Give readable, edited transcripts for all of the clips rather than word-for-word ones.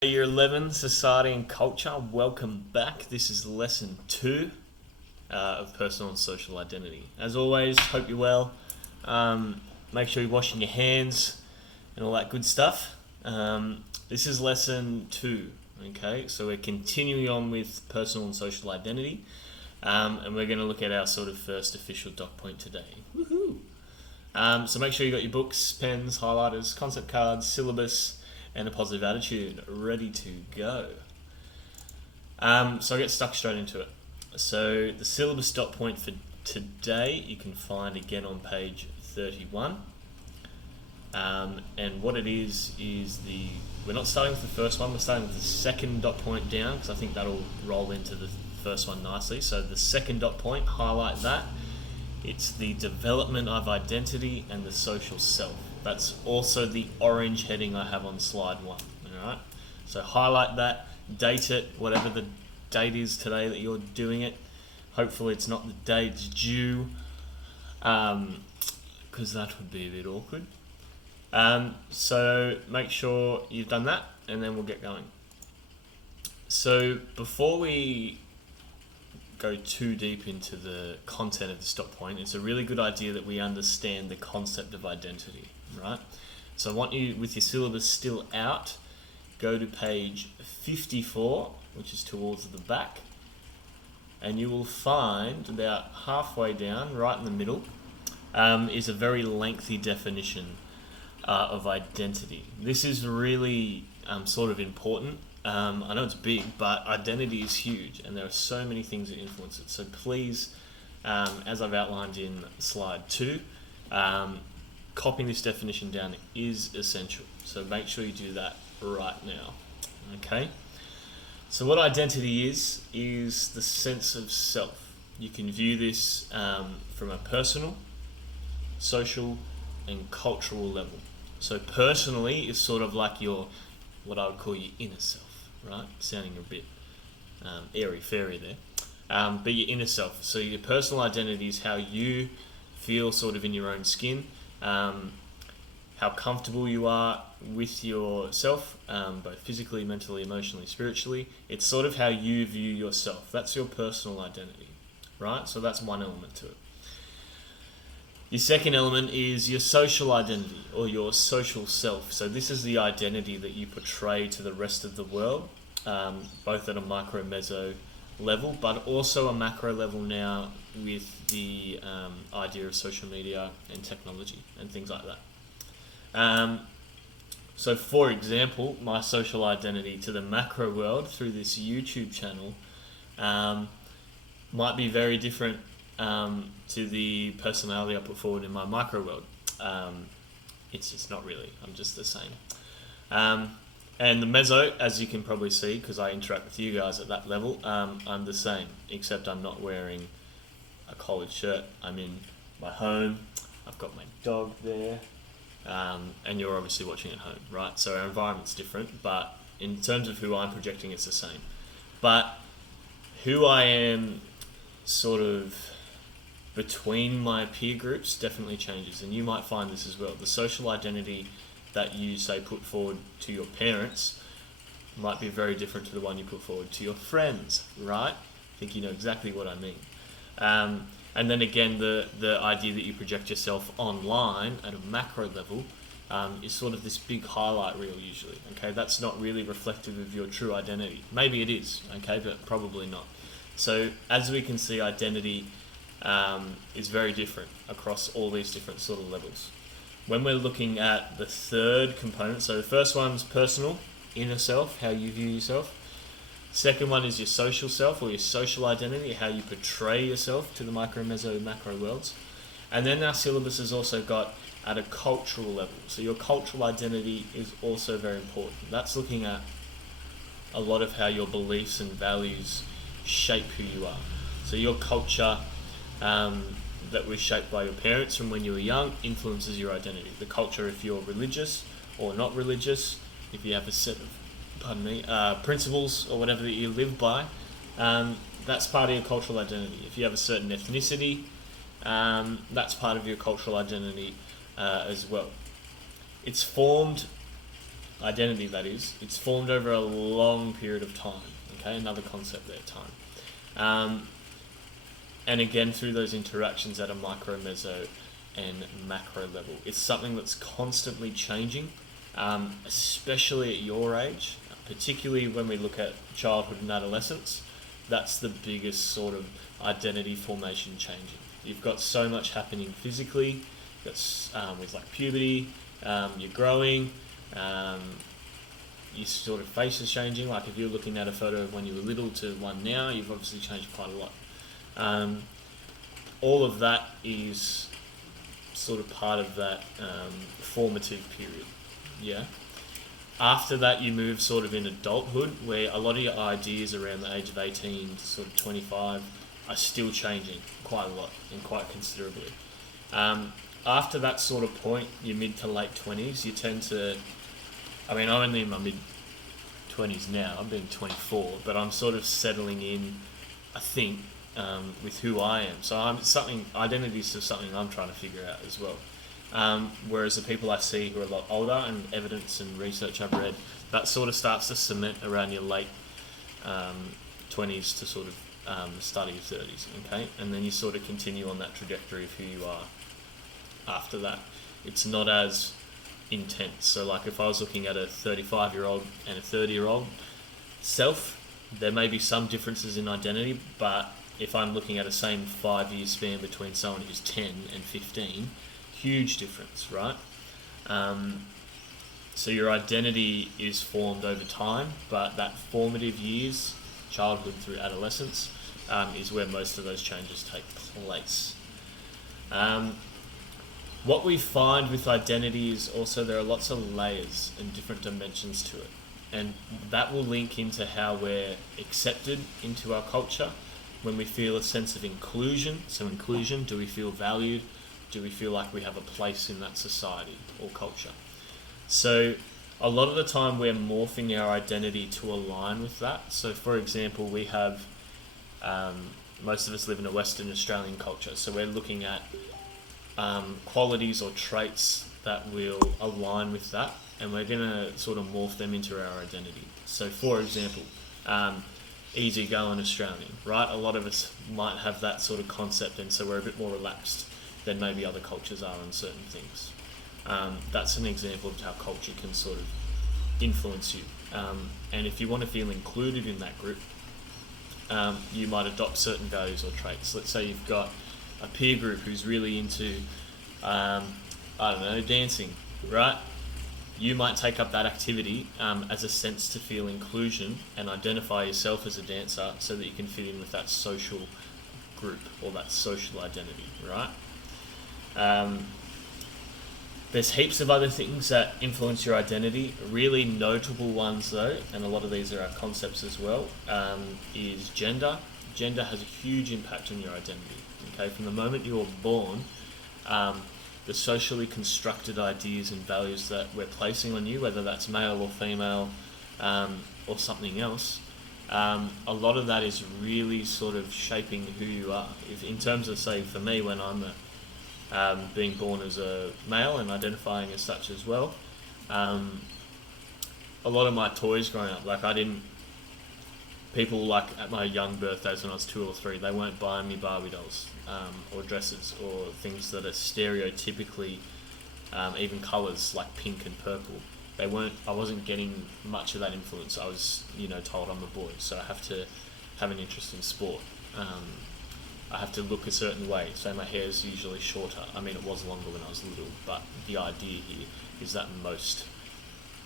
Year 11, Society and Culture, welcome back. This is lesson 2 of personal and social identity. As always, hope you're well. Make sure you're washing your hands and all that good stuff. This is lesson 2, okay? So we're continuing on with personal and social identity, and we're going to look at our sort of first official doc point today. Woohoo! So make sure you got your books, pens, highlighters, concept cards, syllabus, and a positive attitude ready to go. So I'll get stuck straight into it. So the syllabus dot point for today you can find again on page 31. And what it is we're not starting with the first one, we're starting with the second dot point down because I think that'll roll into the first one nicely. So the second dot point, highlight that. It's the development of identity and the social self. That's also the orange heading I have on slide 1. Alright, so highlight that, date it, whatever the date is today that you're doing it. Hopefully it's not the day it's due, because that would be a bit awkward. So make sure you've done that, and then we'll get going. So before we go too deep into the content of the stop point, it's a really good idea that we understand the concept of identity, right? So I want you, with your syllabus still out, go to page 54, which is towards the back, and you will find about halfway down, right in the middle, is a very lengthy definition of identity. This is really sort of important. I know it's big, but identity is huge, and there are so many things that influence it. So please, as I've outlined in slide 2, copying this definition down is essential. So make sure you do that right now. Okay? So what identity is the sense of self. You can view this from a personal, social, and cultural level. So personally is sort of like what I would call your inner self. Right, sounding a bit airy-fairy there, but your inner self. So your personal identity is how you feel sort of in your own skin, how comfortable you are with yourself, both physically, mentally, emotionally, spiritually. It's sort of how you view yourself. That's your personal identity, right? So that's one element to it. Your second element is your social identity, or your social self. So this is the identity that you portray to the rest of the world, both at a micro meso level, but also a macro level now with the idea of social media and technology and things like that. So for example, my social identity to the macro world through this YouTube channel might be very different to the personality I put forward in my micro world. It's just not really. I'm just the same. And the meso, as you can probably see, because I interact with you guys at that level, I'm the same, except I'm not wearing a collared shirt. I'm in my home. I've got my dog there, and you're obviously watching at home, right? So our environment's different, but in terms of who I'm projecting, it's the same. But who I am sort of between my peer groups definitely changes, and you might find this as well. The social identity that you say put forward to your parents might be very different to the one you put forward to your friends, right? I think you know exactly what I mean. And then again, the idea that you project yourself online at a macro level is sort of this big highlight reel usually, okay? That's not really reflective of your true identity. Maybe it is, okay, but probably not. So as we can see, identity is very different across all these different sort of levels. When we're looking at the third component, so the first one's personal, inner self, how you view yourself. Second one is your social self, or your social identity, how you portray yourself to the micro, meso, macro worlds. And then our syllabus has also got at a cultural level. So your cultural identity is also very important. That's looking at a lot of how your beliefs and values shape who you are. So your culture that was shaped by your parents from when you were young influences your identity. The culture, if you're religious or not religious, if you have a set of principles or whatever that you live by, that's part of your cultural identity. If you have a certain ethnicity, that's part of your cultural identity as well. It's formed identity that is, it's formed over a long period of time. Okay, another concept there, time. And again, through those interactions at a micro, meso, and macro level, it's something that's constantly changing, especially at your age, particularly when we look at childhood and adolescence. That's the biggest sort of identity formation changing. You've got so much happening physically. That's with like puberty, you're growing, your sort of face is changing. Like if you're looking at a photo of when you were little to one now, you've obviously changed quite a lot. All of that is sort of part of that formative period. Yeah. After that, you move sort of in adulthood, where a lot of your ideas around the age of 18 to sort of 25 are still changing quite a lot and quite considerably. After that sort of point, your mid to late 20s, you tend to, I mean, I'm only in my mid 20s now, I'm being 24, but I'm sort of settling in, I think, with who I am. So identity is just something I'm trying to figure out as well. Whereas the people I see who are a lot older, and evidence and research I've read, that sort of starts to cement around your late 20s to sort of the start of your 30s, okay? And then you sort of continue on that trajectory of who you are after that. It's not as intense. So like if I was looking at a 35-year-old and a 30-year-old self, there may be some differences in identity, but if I'm looking at a same 5-year span between someone who's 10 and 15, huge difference, right? So your identity is formed over time, but that formative years, childhood through adolescence, is where most of those changes take place. What we find with identity is also there are lots of layers and different dimensions to it. And that will link into how we're accepted into our culture. When we feel a sense of inclusion, so inclusion, do we feel valued? Do we feel like we have a place in that society or culture? So a lot of the time we're morphing our identity to align with that. So for example, we have, most of us live in a Western Australian culture, so we're looking at qualities or traits that will align with that, and we're going to sort of morph them into our identity. So for example, easygoing Australian, right? A lot of us might have that sort of concept, and so we're a bit more relaxed than maybe other cultures are on certain things. That's an example of how culture can sort of influence you. And if you want to feel included in that group, you might adopt certain values or traits. Let's say you've got a peer group who's really into, dancing, right? You might take up that activity as a sense to feel inclusion and identify yourself as a dancer so that you can fit in with that social group or that social identity, right? There's heaps of other things that influence your identity. Really notable ones though, and a lot of these are our concepts as well, is gender. Gender has a huge impact on your identity. Okay, from the moment you're born, the socially constructed ideas and values that we're placing on you, whether that's male or female, or something else, a lot of that is really sort of shaping who you are. If, in terms of, say, for me, when I'm being born as a male and identifying as such as well, a lot of my toys growing up, like people like at my young birthdays when I was 2 or 3, they weren't buying me Barbie dolls or dresses or things that are stereotypically, even colours like pink and purple. I wasn't getting much of that influence. I was, told I'm a boy, so I have to have an interest in sport. I have to look a certain way, so my hair's usually shorter. I mean, it was longer when I was little, but the idea here is that most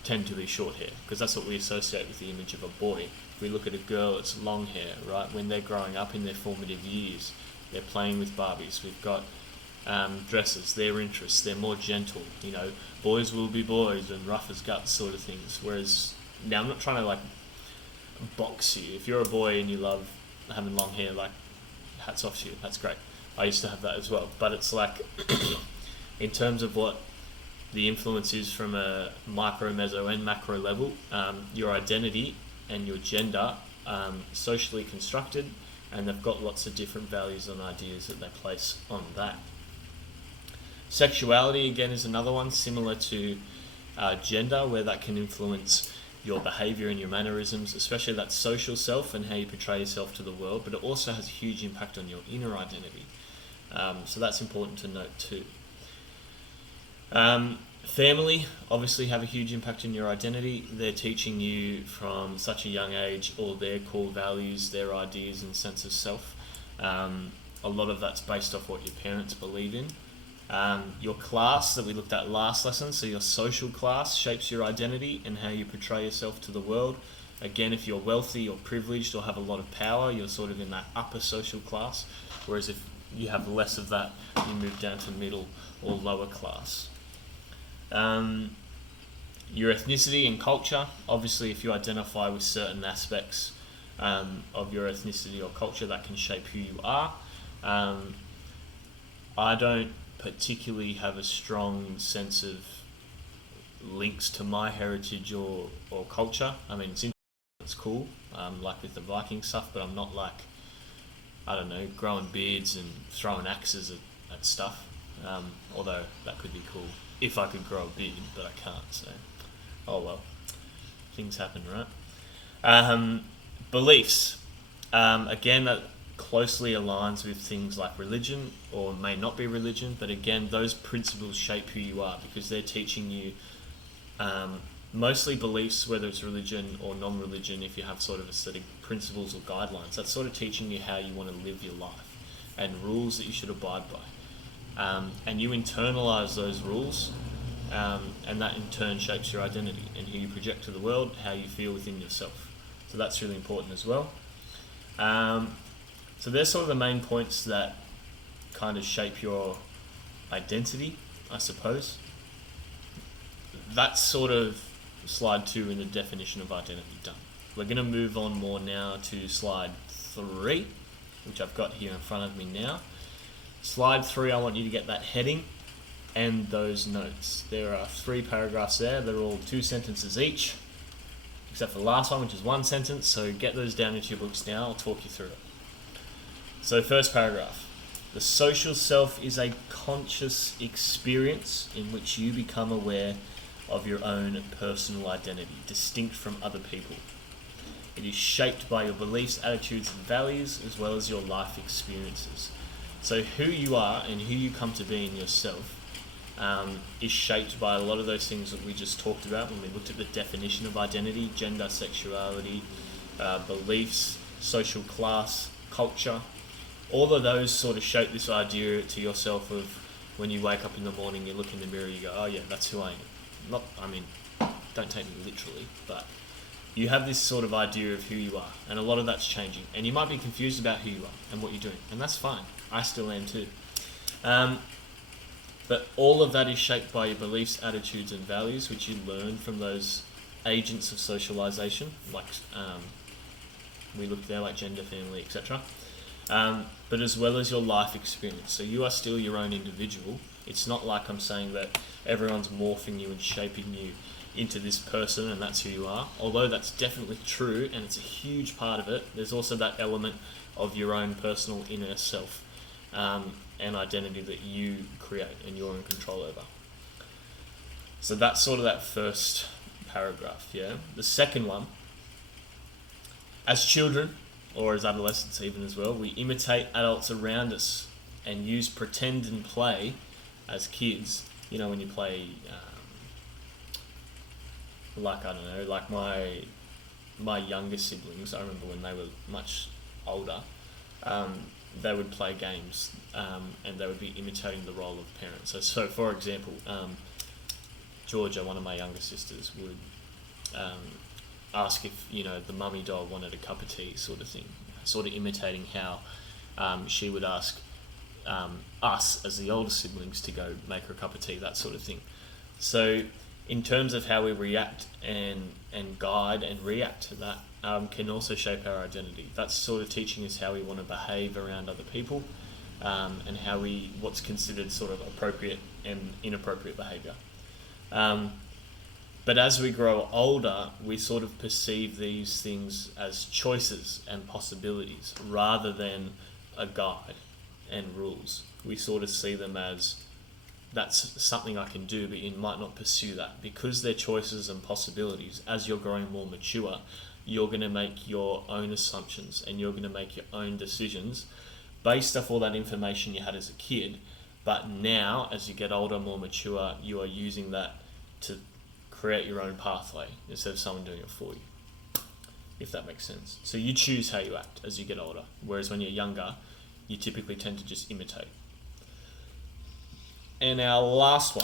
tend to be short hair, because that's what we associate with the image of a boy. If we look at a girl, it's long hair, right? When they're growing up in their formative years, they're playing with Barbies. We've got dresses, their interests, they're more gentle. Boys will be boys and rough as guts sort of things. Whereas, now I'm not trying to box you. If you're a boy and you love having long hair, hats off to you, that's great. I used to have that as well. But it's in terms of what the influence is from a micro, meso and macro level, your identity and your gender socially constructed, and they've got lots of different values and ideas that they place on that. Sexuality, again, is another one, similar to gender, where that can influence your behavior and your mannerisms, especially that social self and how you portray yourself to the world, but it also has a huge impact on your inner identity. So that's important to note too. Family obviously have a huge impact on your identity. They're teaching you from such a young age all their core values, their ideas and sense of self. A lot of that's based off what your parents believe in. Your class that we looked at last lesson, so your social class shapes your identity and how you portray yourself to the world. Again, if you're wealthy or privileged or have a lot of power, you're sort of in that upper social class, whereas if you have less of that, you move down to middle or lower class. Your ethnicity and culture, obviously if you identify with certain aspects of your ethnicity or culture, that can shape who you are. I don't particularly have a strong sense of links to my heritage or culture. I mean, it's cool, like with the Viking stuff, but I'm not like, I don't know, growing beards and throwing axes at stuff. Although that could be cool if I could grow a beard, but I can't, so oh well, things happen, right? Beliefs, again, that closely aligns with things like religion, or may not be religion, but again, those principles shape who you are because they're teaching you mostly beliefs, whether it's religion or non-religion. If you have sort of a set of principles or guidelines, that's sort of teaching you how you want to live your life and rules that you should abide by. And you internalize those rules, and that in turn shapes your identity and who you project to the world, how you feel within yourself. So that's really important as well. So there's sort of the main points that kind of shape your identity, I suppose. That's sort of slide 2 in the definition of identity done. We're going to move on more now to slide 3, which I've got here in front of me now. Slide 3, I want you to get that heading and those notes. There are 3 paragraphs there. They're all 2 sentences each, except for the last one, which is 1 sentence. So get those down into your books now. I'll talk you through it. So first paragraph. The social self is a conscious experience in which you become aware of your own personal identity, distinct from other people. It is shaped by your beliefs, attitudes, and values, as well as your life experiences. So who you are and who you come to be in yourself is shaped by a lot of those things that we just talked about when we looked at the definition of identity: gender, sexuality, beliefs, social class, culture. All of those sort of shape this idea to yourself of when you wake up in the morning, you look in the mirror, you go, oh yeah, that's who I am. Don't take me literally, but you have this sort of idea of who you are, and a lot of that's changing. And you might be confused about who you are and what you're doing, and that's fine. I still am too. But all of that is shaped by your beliefs, attitudes, and values, which you learn from those agents of socialization, like we looked there, like gender, family, etc. But as well as your life experience. So you are still your own individual. It's not like I'm saying that everyone's morphing you and shaping you into this person and that's who you are. Although that's definitely true and it's a huge part of it, there's also that element of your own personal inner self and identity that you create and you're in control over. So that's sort of that first paragraph, yeah? The second one, as children, or as adolescents even as well, we imitate adults around us and use pretend and play as kids. You know, when you play, like my younger siblings, I remember when they were much older, they would play games and they would be imitating the role of parents. So for example, Georgia, one of my younger sisters, would ask if, the mummy doll wanted a cup of tea, sort of thing, sort of imitating how she would ask us as the older siblings to go make her a cup of tea, that sort of thing. So in terms of how we react and guide and react to that, can also shape our identity. That's sort of teaching us how we want to behave around other people, and what's considered sort of appropriate and inappropriate behaviour. But as we grow older, we sort of perceive these things as choices and possibilities rather than a guide and rules. We sort of see them as that's something I can do, but you might not pursue that because they're choices and possibilities. As you're growing more mature, you're going to make your own assumptions and you're going to make your own decisions based off all that information you had as a kid. But now, as you get older, more mature, you are using that to create your own pathway instead of someone doing it for you, if that makes sense. So you choose how you act as you get older, whereas when you're younger, you typically tend to just imitate. And our last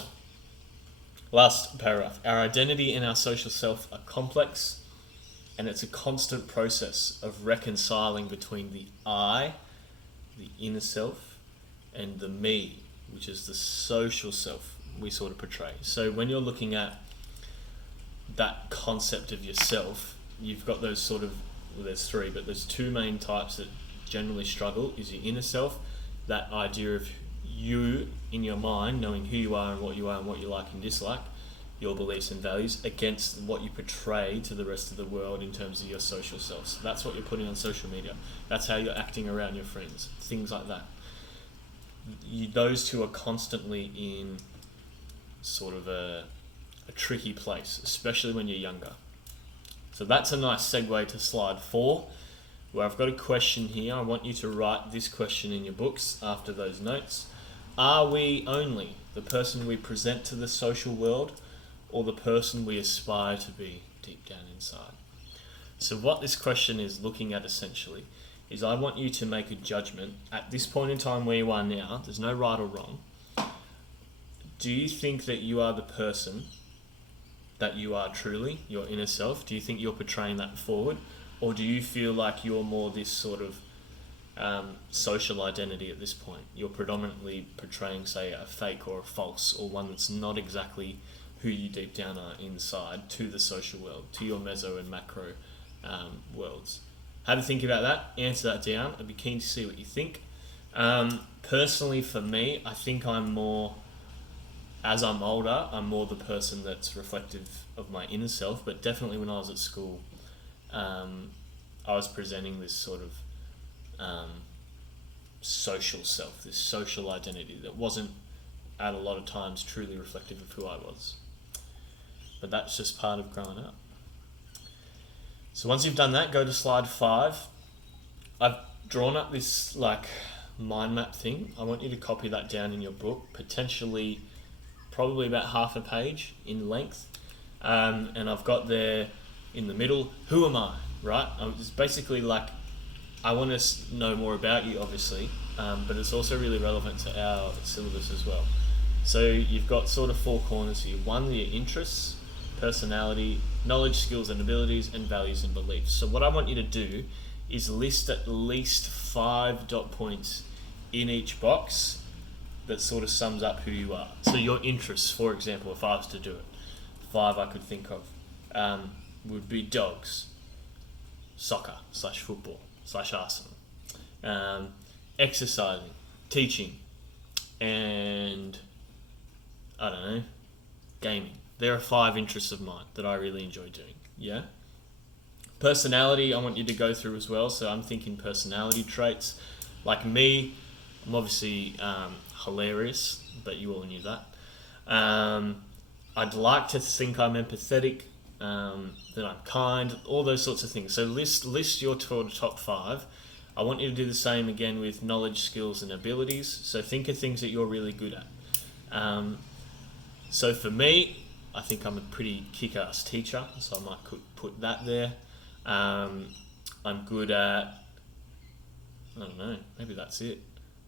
paragraph, our identity and our social self are complex, and it's a constant process of reconciling between the I, the inner self, and the me, which is the social self we sort of portray. So when you're looking at that concept of yourself, you've got those sort of, well, there's three, but there's two main types that generally struggle, is your inner self, that idea of you in your mind knowing who you are and what you like and dislike, your beliefs and values, against what you portray to the rest of the world in terms of your social self. So that's what you're putting on social media. That's how you're acting around your friends, things like that. Those two are constantly in sort of a tricky place, especially when you're younger. So that's a nice segue to slide 4, where I've got a question here. I want you to write this question in your books after those notes. Are we only the person we present to the social world, or the person we aspire to be deep down inside? So what this question is looking at essentially is, I want you to make a judgment at this point in time where you are now. There's no right or wrong. Do you think that you are the person that you are truly, your inner self? Do you think you're portraying that forward? Or do you feel like you're more this sort of social identity at this point? You're predominantly portraying, say, a fake or a false, or one that's not exactly who you deep down are inside, to the social world, to your meso and macro worlds. Have a think about that, answer that down. I'd be keen to see what you think. Personally, for me, I think I'm more, as I'm older, I'm more the person that's reflective of my inner self, but definitely when I was at school, I was presenting this sort of social self, this social identity that wasn't at a lot of times truly reflective of who I was. But that's just part of growing up. So once you've done that, go to slide 5. I've drawn up this like mind map thing. I want you to copy that down in your book, potentially probably about half a page in length. And I've got there in the middle, who am I, right? It's basically like, I want to know more about you, obviously, but it's also really relevant to our syllabus as well. So you've got sort of 4 corners here. 1, your interests, personality, knowledge, skills and abilities, and values and beliefs. So what I want you to do is list at least 5 dot points in each box that sort of sums up who you are. So your interests, for example, if I was to do it, 5 I could think of would be dogs, soccer/football /Arsenal, exercising, teaching, and I don't know, gaming. There are 5 interests of mine that I really enjoy doing. Yeah. Personality, I want you to go through as well. So I'm thinking personality traits. Like me, I'm obviously hilarious, but you all knew that. I'd like to think I'm empathetic, that I'm kind, all those sorts of things. So list your top 5. I want you to do the same again with knowledge, skills, and abilities. So think of things that you're really good at. So for me, I think I'm a pretty kick-ass teacher, so I might put that there. I'm good at, I don't know, maybe that's it.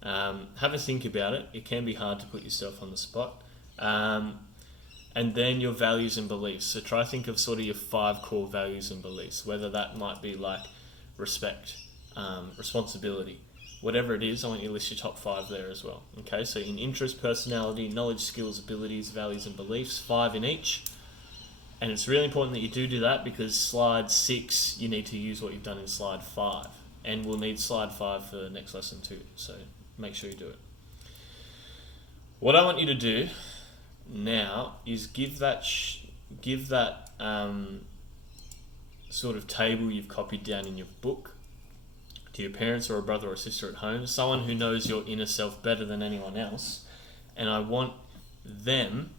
Have a think about it. It can be hard to put yourself on the spot. And then your values and beliefs. So try to think of sort of your 5 core values and beliefs, whether that might be like respect, responsibility, whatever it is. I want you to list your top 5 there as well. Okay, so in interest, personality, knowledge, skills, abilities, values and beliefs, 5 in each. And it's really important that you do that, because slide 6, you need to use what you've done in slide 5. And we'll need slide 5 for the next lesson too, so make sure you do it. What I want you to do now is give that sort of table you've copied down in your book to your parents or a brother or sister at home, someone who knows your inner self better than anyone else. And I want them,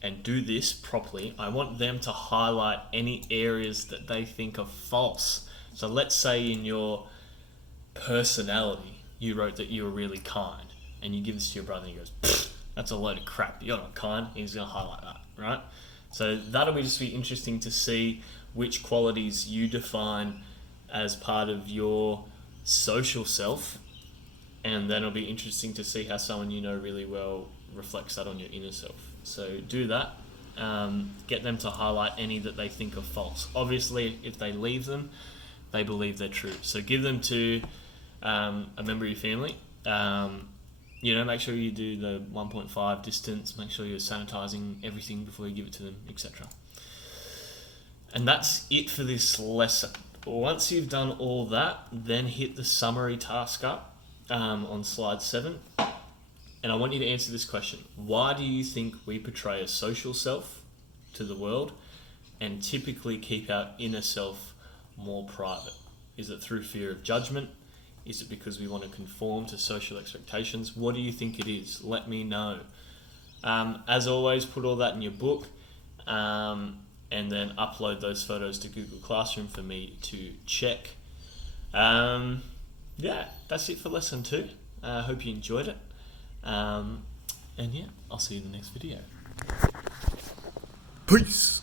and do this properly, I want them to highlight any areas that they think are false. So let's say in your personality, you wrote that you were really kind, and you give this to your brother and he goes, that's a load of crap, you're not kind. He's going to highlight that, right? So that'll be just be interesting to see which qualities you define as part of your social self, and then it'll be interesting to see how someone you know really well reflects that on your inner self. So do that. Get them to highlight any that they think are false. Obviously, if they leave them, they believe they're true. So give them to a member of your family. Make sure you do the 1.5 distance, make sure you're sanitizing everything before you give it to them, etc. And that's it for this lesson. Once you've done all that, then hit the summary task up on slide 7. And I want you to answer this question. Why do you think we portray a social self to the world and typically keep our inner self more private? Is it through fear of judgment? Is it because we want to conform to social expectations? What do you think it is? Let me know. As always, put all that in your book and then upload those photos to Google Classroom for me to check. That's it for lesson 2. I hope you enjoyed it. I'll see you in the next video. Peace!